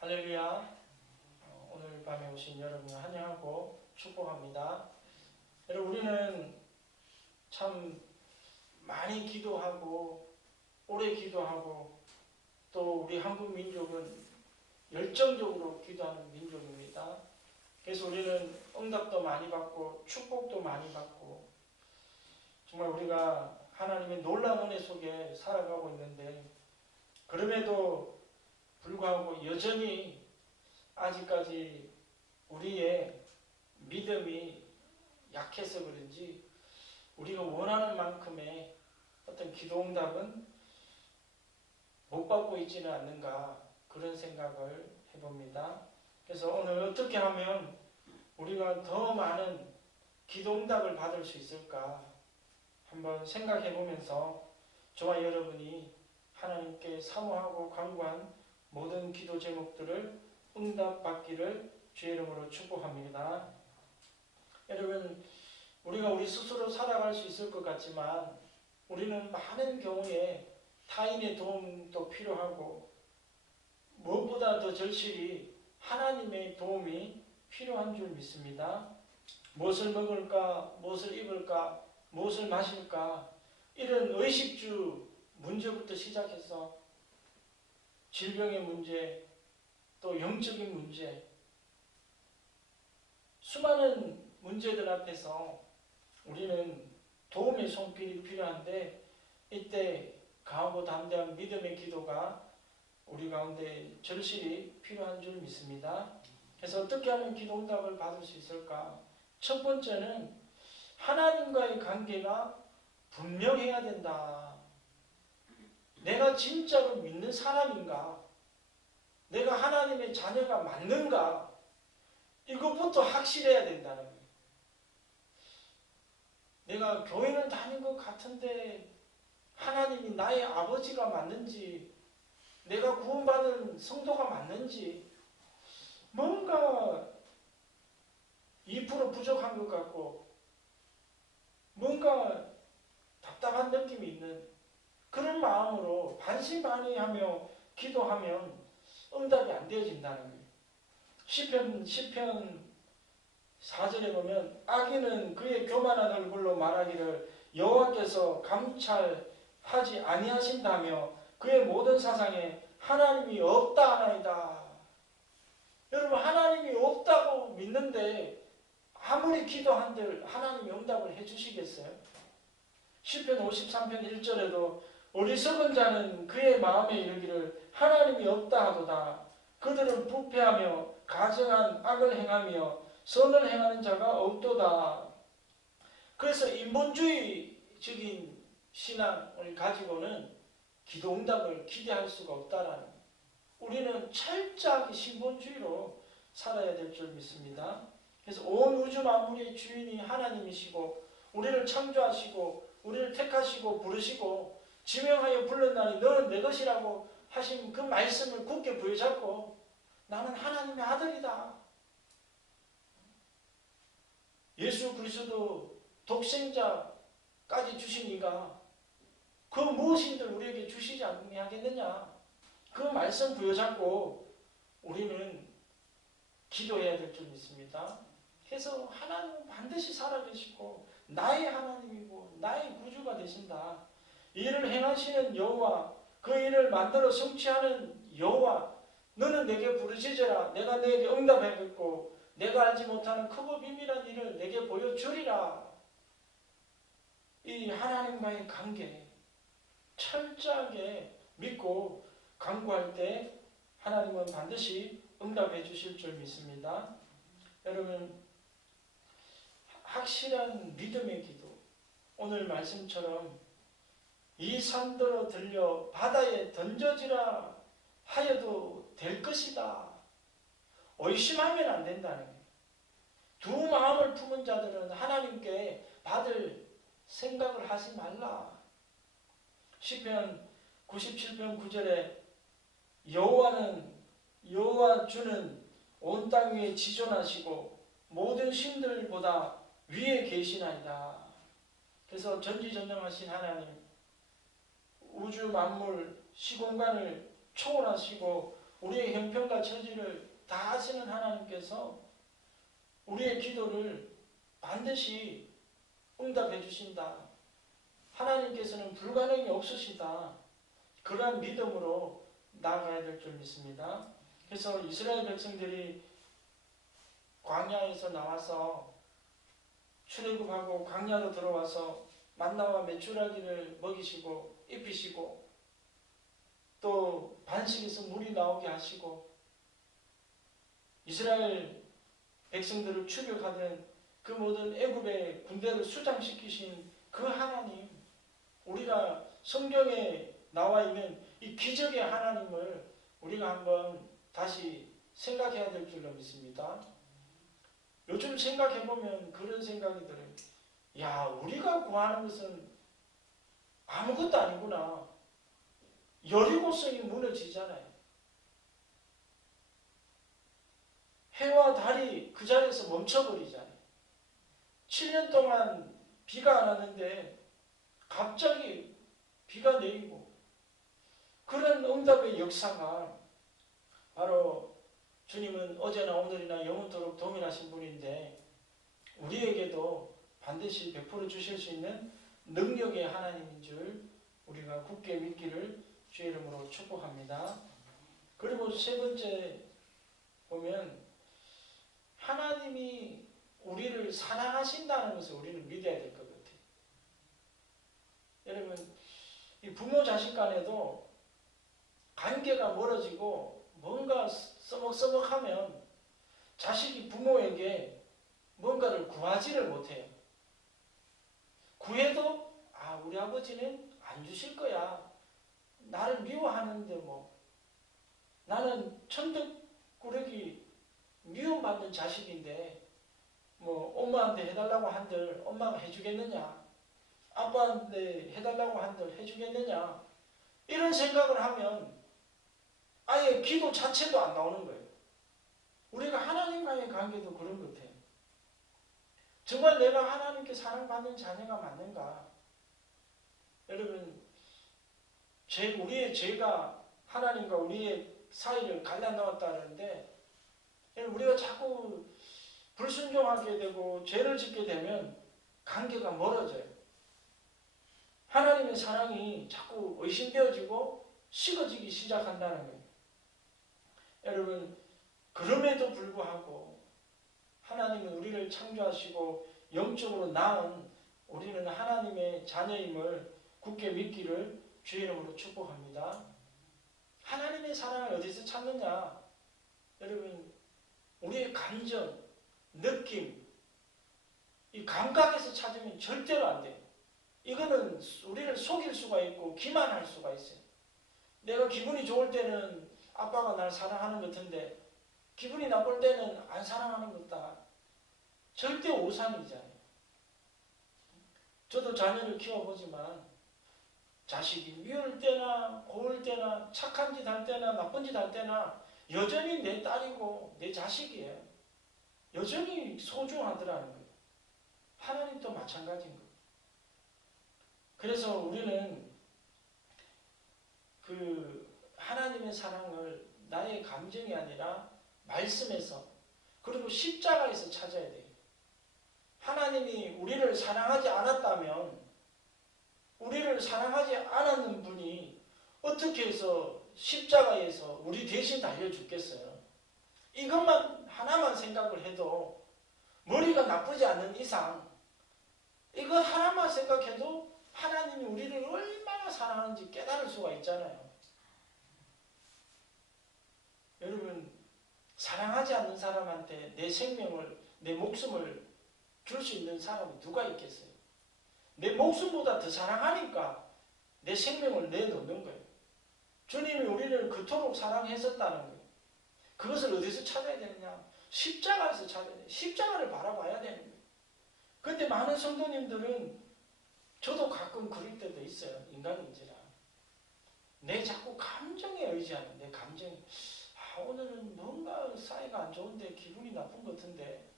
할렐루야. 오늘 밤에 오신 여러분을 환영하고 축복합니다. 여러분, 우리는 참 많이 기도하고 오래 기도하고 또 우리 한국 민족은 열정적으로 기도하는 민족입니다. 그래서 우리는 응답도 많이 받고 축복도 많이 받고 정말 우리가 하나님의 놀라운 은혜 속에 살아가고 있는데, 그럼에도 불구하고 여전히 아직까지 우리의 믿음이 약해서 그런지 우리가 원하는 만큼의 어떤 기도응답은 못 받고 있지는 않는가, 그런 생각을 해봅니다. 그래서 오늘 어떻게 하면 우리가 더 많은 기도응답을 받을 수 있을까 한번 생각해 보면서 저와 여러분이 하나님께 사모하고 간구한 모든 기도 제목들을 응답받기를 주의 이름으로 축복합니다. 여러분, 우리가 우리 스스로 살아갈 수 있을 것 같지만 우리는 많은 경우에 타인의 도움도 필요하고 무엇보다 더 절실히 하나님의 도움이 필요한 줄 믿습니다. 무엇을 먹을까, 무엇을 입을까, 무엇을 마실까, 이런 의식주 문제부터 시작해서 질병의 문제, 또 영적인 문제, 수많은 문제들 앞에서 우리는 도움의 손길이 필요한데, 이때 강하고 담대한 믿음의 기도가 우리 가운데 절실히 필요한 줄 믿습니다. 그래서 어떻게 하면 기도 응답을 받을 수 있을까? 첫 번째는 하나님과의 관계가 분명해야 된다. 내가 진짜로 믿는 사람인가? 내가 하나님의 자녀가 맞는가? 이것부터 확실해야 된다는 거예요. 내가 교회는 다닌 것 같은데 하나님이 나의 아버지가 맞는지, 내가 구원받은 성도가 맞는지, 뭔가 2% 부족한 것 같고 뭔가 답답한 느낌이 있는 그런 마음으로 반신반의하며 기도하면 응답이 안 되어진다는 거예요. 시편 4절에 보면 악인은 그의 교만한 얼굴로 말하기를 여호와께서 감찰하지 아니하신다며 그의 모든 사상에 하나님이 없다 하나이다. 여러분, 하나님이 없다고 믿는데 아무리 기도한들 하나님이 응답을 해주시겠어요? 시편 53편 1절에도 어리석은 자는 그의 마음에 이르기를 하나님이 없다 하도다. 그들은 부패하며 가증한 악을 행하며 선을 행하는 자가 없도다. 그래서 인본주의적인 신앙을 가지고는 기도 응답을 기대할 수가 없다라는 거예요. 우리는 철저하게 신본주의로 살아야 될 줄 믿습니다. 그래서 온 우주 만물의 주인이 하나님이시고 우리를 창조하시고 우리를 택하시고 부르시고 지명하여 불렀나니 너는 내 것이라고 하신 그 말씀을 굳게 부여잡고 나는 하나님의 아들이다. 예수 그리스도 독생자까지 주신 이가 그 무엇인들 우리에게 주시지 아니하겠느냐. 그 말씀 부여잡고 우리는 기도해야 될 줄 믿습니다. 그래서 하나님은 반드시 살아계시고 나의 하나님이고 나의 구주가 되신다. 이 일을 행하시는 여호와, 그 일을 만들어 성취하는 여호와, 너는 내게 부르짖으라. 내가 너에게 응답하겠고 내가 알지 못하는 크고 비밀한 일을 내게 보여주리라. 이 하나님과의 관계 철저하게 믿고 간구할 때 하나님은 반드시 응답해 주실 줄 믿습니다. 여러분, 확실한 믿음의 기도, 오늘 말씀처럼 이 산더러 들려 바다에 던져지라 하여도 될 것이다. 의심하면 안 된다는 거예요. 두 마음을 품은 자들은 하나님께 받을 생각을 하지 말라. 시편 97편 9절에 여호와 주는 온 땅 위에 지존하시고 모든 신들보다 위에 계시나이다. 그래서 전지전능하신 하나님, 우주 만물 시공간을 초월하시고 우리의 형편과 처지를 다 아시는 하나님께서 우리의 기도를 반드시 응답해 주신다. 하나님께서는 불가능이 없으시다. 그러한 믿음으로 나아가야 될 줄 믿습니다. 그래서 이스라엘 백성들이 광야에서 나와서 출애굽하고 광야로 들어와서 만나와 메추라기를 먹이시고 입히시고 또 반석에서 물이 나오게 하시고 이스라엘 백성들을 추격하던 그 모든 애굽의 군대를 수장시키신 그 하나님, 우리가 성경에 나와 있는 이 기적의 하나님을 우리가 한번 다시 생각해야 될 줄로 믿습니다. 요즘 생각해보면 그런 생각이 들어요. 야, 우리가 구하는 것은 아무것도 아니구나. 여리고성이 무너지잖아요. 해와 달이 그 자리에서 멈춰버리잖아요. 7년 동안 비가 안 왔는데 갑자기 비가 내리고, 그런 응답의 역사가 바로 주님은 어제나 오늘이나 영원토록 동일하신 분인데 우리에게도 반드시 베풀어 주실 수 있는 능력의 하나님인 줄 우리가 굳게 믿기를 주의 이름으로 축복합니다. 그리고 세 번째 보면 하나님이 우리를 사랑하신다는 것을 우리는 믿어야 될 것 같아요. 여러분, 이 부모 자식 간에도 관계가 멀어지고 뭔가 써먹써먹하면 자식이 부모에게 뭔가를 구하지를 못해요. 구해도 우리 아버지는 안 주실 거야. 나를 미워하는데 뭐 나는 천덕꾸러기 미움받는 자식인데 뭐 엄마한테 해달라고 한들 엄마가 해주겠느냐, 아빠한테 해달라고 한들 해주겠느냐, 이런 생각을 하면 아예 기도 자체도 안 나오는 거예요. 우리가 하나님과의 관계도 그런 것 같아요. 정말 내가 하나님께 사랑받는 자녀가 맞는가? 여러분, 우리의 죄가 하나님과 우리의 사이를 갈라놓았다는데 우리가 자꾸 불순종하게 되고 죄를 짓게 되면 관계가 멀어져요. 하나님의 사랑이 자꾸 의심되어지고 식어지기 시작한다는 거예요. 여러분, 그럼에도 불구하고 하나님은 우리를 창조하시고 영적으로 낳은 우리는 하나님의 자녀임을 굳게 믿기를 주의 이름으로 축복합니다. 하나님의 사랑을 어디서 찾느냐? 여러분, 우리의 감정, 느낌, 이 감각에서 찾으면 절대로 안 돼요. 이거는 우리를 속일 수가 있고 기만할 수가 있어요. 내가 기분이 좋을 때는 아빠가 날 사랑하는 것 같은데 기분이 나쁠 때는 안 사랑하는 것 같다. 절대 오산이잖아요. 저도 자녀를 키워보지만 자식이 미울 때나 고울 때나 착한 짓 할 때나 나쁜 짓 할 때나 여전히 내 딸이고 내 자식이에요. 여전히 소중하더라는 거예요. 하나님도 마찬가지인 거예요. 그래서 우리는 그 하나님의 사랑을 나의 감정이 아니라 말씀에서 그리고 십자가에서 찾아야 돼요. 하나님이 우리를 사랑하지 않았다면 우리를 사랑하지 않았는 분이 어떻게 해서 십자가에서 우리 대신 달려 죽겠어요? 이것만 하나만 생각을 해도 머리가 나쁘지 않는 이상 이거 하나만 생각해도 하나님이 우리를 얼마나 사랑하는지 깨달을 수가 있잖아요. 여러분, 사랑하지 않는 사람한테 내 생명을, 내 목숨을 줄 수 있는 사람이 누가 있겠어요? 내 목숨보다 더 사랑하니까 내 생명을 내놓는 거예요. 주님이 우리를 그토록 사랑했었다는 거예요. 그것을 어디서 찾아야 되느냐? 십자가에서 찾아야 돼요. 십자가를 바라봐야 되는 거예요. 그런데 많은 성도님들은 저도 가끔 그럴 때도 있어요. 인간인지라. 내 자꾸 감정에 의지하는 내 감정이 오늘은 뭔가 사이가 안 좋은데 기분이 나쁜 것 같은데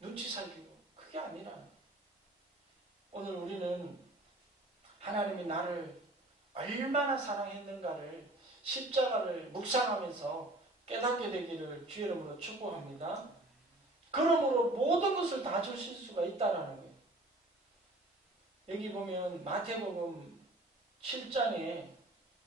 눈치 살피고 그게 아니라 오늘 우리는 하나님이 나를 얼마나 사랑했는가를 십자가를 묵상하면서 깨닫게 되기를 주의 이름으로 축복합니다. 그러므로 모든 것을 다 주실 수가 있다는 거예요. 여기 보면 마태복음 7장에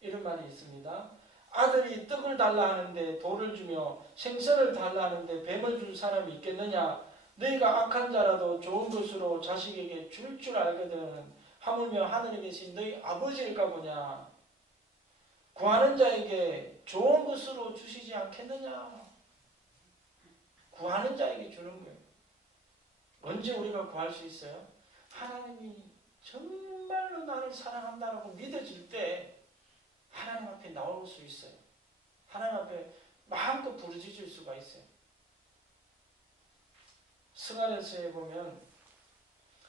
이런 말이 있습니다. 아들이 떡을 달라 하는데 돌을 주며 생선을 달라 하는데 뱀을 줄 사람이 있겠느냐? 너희가 악한 자라도 좋은 것으로 자식에게 줄 줄 알거든. 하물며 하늘에 계신 너희 아버지일까 보냐? 구하는 자에게 좋은 것으로 주시지 않겠느냐? 구하는 자에게 주는 거예요. 언제 우리가 구할 수 있어요? 하나님이 정말로 나를 사랑한다고 믿어질 때 하나님 앞에 나올 수 있어요. 하나님 앞에 마음껏 부르짖을 수가 있어요. 스가랴서에 보면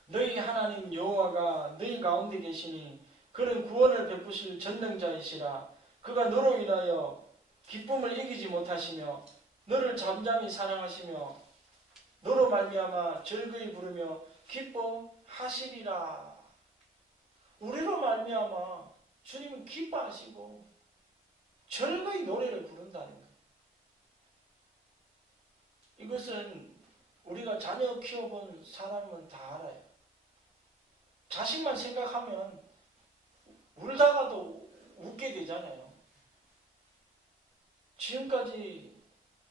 너희 하나님 여호와가 너희 가운데 계시니 그는 구원을 베푸실 전능자이시라. 그가 너로 인하여 기쁨을 이기지 못하시며 너를 잠잠히 사랑하시며 너로 말미암아 즐거이 부르며 기뻐하시리라. 우리로 말미암아 주님은 기뻐하시고 즐거이 노래를 부른다는 거예요. 이것은 우리가 자녀 키워본 사람은 다 알아요. 자식만 생각하면 울다가도 웃게 되잖아요. 지금까지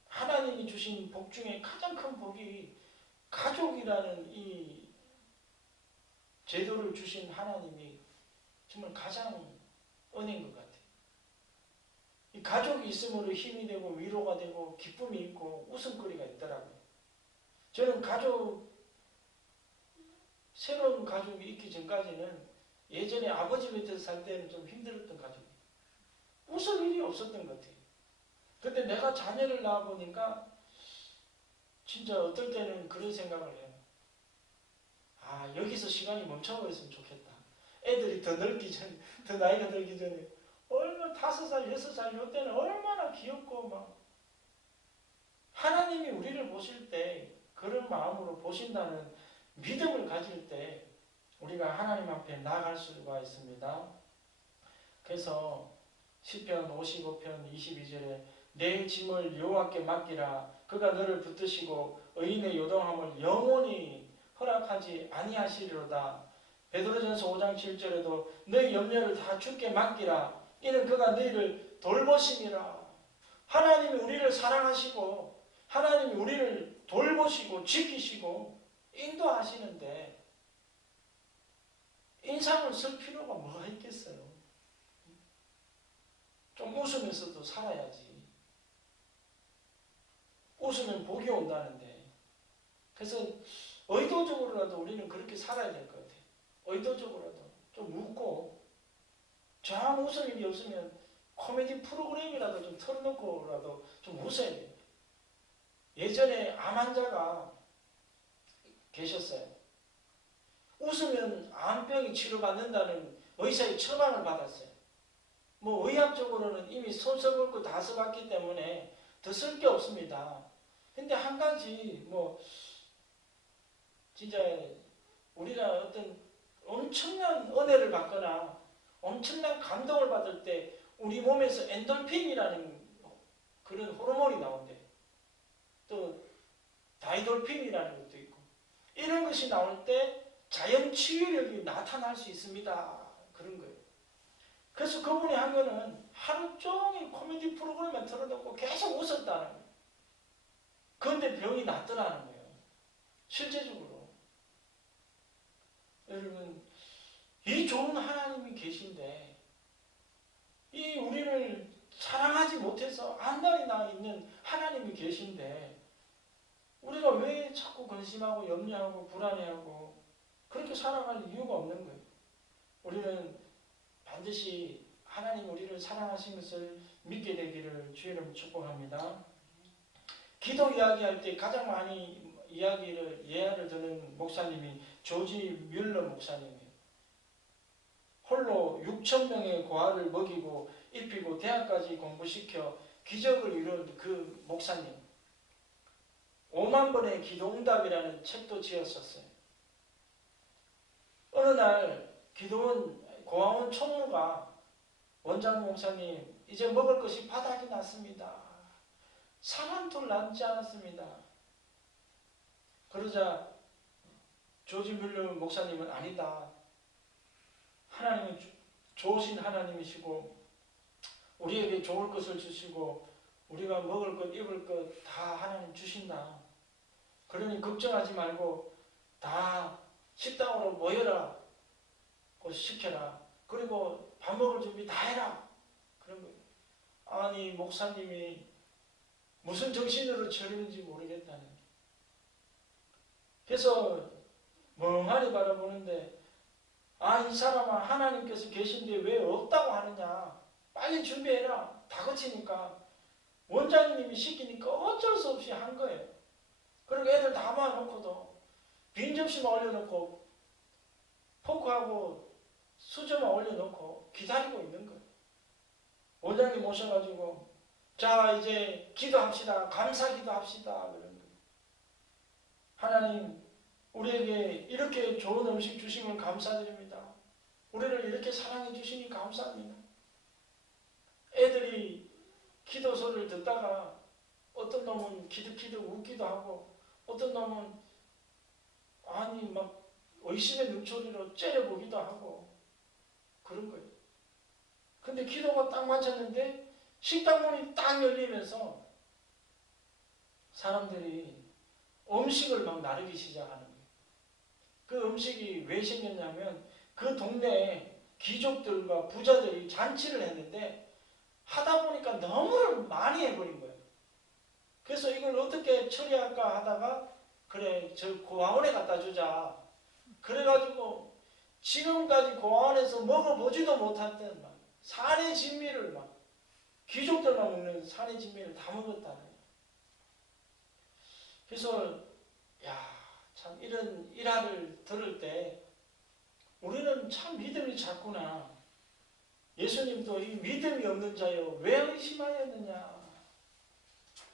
하나님이 주신 복 중에 가장 큰 복이 가족이라는 이 제도를 주신 하나님이 정말 가장 은혜인 것 같아요. 이 가족이 있음으로 힘이 되고 위로가 되고 기쁨이 있고 웃음거리가 있더라고요. 저는 새로운 가족이 있기 전까지는 예전에 아버지 밑에서 살 때는 좀 힘들었던 가족이에요. 웃을 일이 없었던 것 같아요. 근데 내가 자녀를 낳아보니까 진짜 어떨 때는 그런 생각을 해요. 아, 여기서 시간이 멈춰버렸으면 좋겠다. 애들이 더 나이가 들기 전에 얼마나 5살, 6살 이때는 얼마나 귀엽고 막 하나님이 우리를 보실 때 그런 마음으로 보신다는 믿음을 가질 때 우리가 하나님 앞에 나아갈 수가 있습니다. 그래서 시편 55편 22절에 내 짐을 여호와께 맡기라. 그가 너를 붙드시고 의인의 요동함을 영원히 허락하지 아니하시리로다. 베드로전서 5장 7절에도 너희 염려를 다 주께 맡기라. 이는 그가 너희를 돌보심이라. 하나님이 우리를 사랑하시고 하나님이 우리를 돌보시고 지키시고 인도하시는데 인상을 쓸 필요가 뭐가 있겠어요? 좀 웃으면서도 살아야지. 웃으면 복이 온다는데. 그래서 의도적으로라도 우리는 그렇게 살아야 될 것 같아요. 의도적으로라도 좀 웃고 저 웃을 일이 없으면 코미디 프로그램이라도 좀 틀어놓고라도 좀 웃어야 돼요. 예전에 암 환자가 계셨어요. 웃으면 암병이 치료받는다는 의사의 처방을 받았어요. 뭐 의학적으로는 이미 손 써먹고 다 써봤기 때문에 더 쓸 게 없습니다. 근데 한 가지 뭐 진짜 우리가 어떤 엄청난 은혜를 받거나 엄청난 감동을 받을 때 우리 몸에서 엔돌핀이라는 그런 호르몬이 나온대요. 또 다이돌핀이라는 것도 있고 이런 것이 나올 때 자연 치유력이 나타날 수 있습니다. 그런 거예요. 그래서 그분이 한 거는 하루 종일 코미디 프로그램만 틀어놓고 계속 웃었다는 거예요. 그런데 병이 낫더라는 거예요. 실제적으로. 여러분, 이 좋은 하나님이 계신데 이 우리를 사랑하지 못해서 안달이 나 있는 하나님이 계신데 우리가 왜 자꾸 근심하고 염려하고 불안해하고 그렇게 살아갈 이유가 없는 거예요. 우리는 반드시 하나님 우리를 사랑하신 것을 믿게 되기를 주의 이름으로 축복합니다. 기도 이야기할 때 가장 많이 예화를 드는 목사님이 조지 뮬러 목사님이에요. 홀로 6,000명의 고아를 먹이고 입히고 대학까지 공부시켜 기적을 이룬 그 목사님. 5만 번의 기도응답이라는 책도 지었었어요. 어느 날 고아원 총무가 원장 목사님 이제 먹을 것이 바닥이 났습니다. 사람도 남지 않았습니다. 그러자 조지 뮬러 목사님은 아니다. 하나님은 좋으신 하나님이시고 우리에게 좋을 것을 주시고 우리가 먹을 것, 입을 것 다 하나님 주신다. 그러니 걱정하지 말고 다 식당으로 모여라. 시켜라. 그리고 밥 먹을 준비 다 해라. 그런 거예요. 아니 목사님이 무슨 정신으로 저러는지 모르겠다는 거예요. 그래서 멍하니 바라보는데 이 사람아 하나님께서 계신데 왜 없다고 하느냐. 빨리 준비해라. 다 거치니까 원장님이 시키니까 어쩔 수 없이 한 거예요. 그리고 애들 다 모아놓고도 빈 접시만 올려놓고 포크하고 수저만 올려놓고 기다리고 있는 거예요. 원장님 오셔가지고 자 이제 기도합시다. 감사 기도합시다. 그런 거예요. 하나님 우리에게 이렇게 좋은 음식 주심을 감사드립니다. 우리를 이렇게 사랑해 주시니 감사합니다. 애들이 기도 소리를 듣다가 어떤 놈은 키득키득 웃기도 하고 어떤 놈은 아니 막 의심의 눈초리로 째려보기도 하고 그런 거예요. 근데 기도가 딱 마쳤는데 식당 문이 딱 열리면서 사람들이 음식을 막 나르기 시작하는 거예요. 그 음식이 왜 생겼냐면 그 동네에 귀족들과 부자들이 잔치를 했는데 하다 보니까 너무 많이 해버린 거예요. 그래서 이걸 어떻게 처리할까 하다가 그래 저 고아원에 갖다 주자. 그래가지고 지금까지 고아원에서 먹어보지도 못했던 막 산의 진미를 막 귀족들만 먹는 산의 진미를 다 먹었다는 거예요. 그래서 참 이런 일화를 들을 때 우리는 참 믿음이 작구나. 예수님도 이 믿음이 없는 자여 왜 의심하였느냐.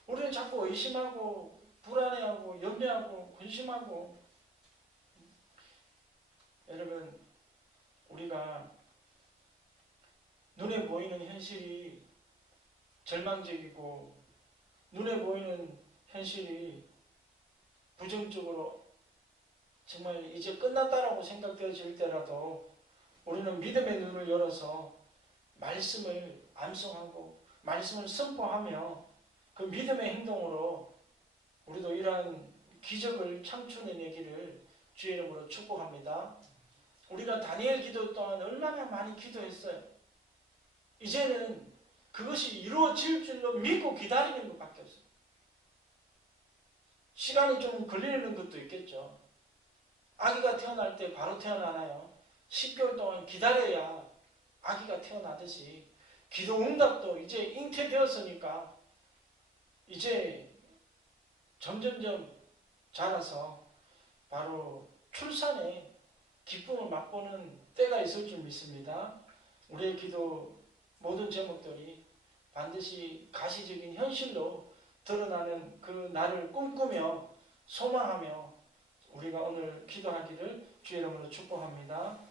우리는 자꾸 의심하고 불안해하고 염려하고 근심하고. 여러분 우리가 눈에 보이는 현실이 절망적이고 눈에 보이는 현실이 부정적으로 정말 이제 끝났다라고 생각되어질 때라도 우리는 믿음의 눈을 열어서 말씀을 암송하고 말씀을 선포하며 그 믿음의 행동으로 우리도 이러한 기적을 창출해내기를 주의 이름으로 축복합니다. 우리가 다니엘 기도 또한 얼마나 많이 기도했어요. 이제는 그것이 이루어질 줄로 믿고 기다리는 것밖에 없어요. 시간이 좀 걸리는 것도 있겠죠. 아기가 태어날 때 바로 태어나나요? 10개월 동안 기다려야 아기가 태어나듯이 기도 응답도 이제 잉태되었으니까 이제 점점점 자라서 바로 출산에 기쁨을 맛보는 때가 있을 줄 믿습니다. 우리의 기도 모든 제목들이 반드시 가시적인 현실로 드러나는 그 날을 꿈꾸며 소망하며 우리가 오늘 기도하기를 주의 이름으로 축복합니다.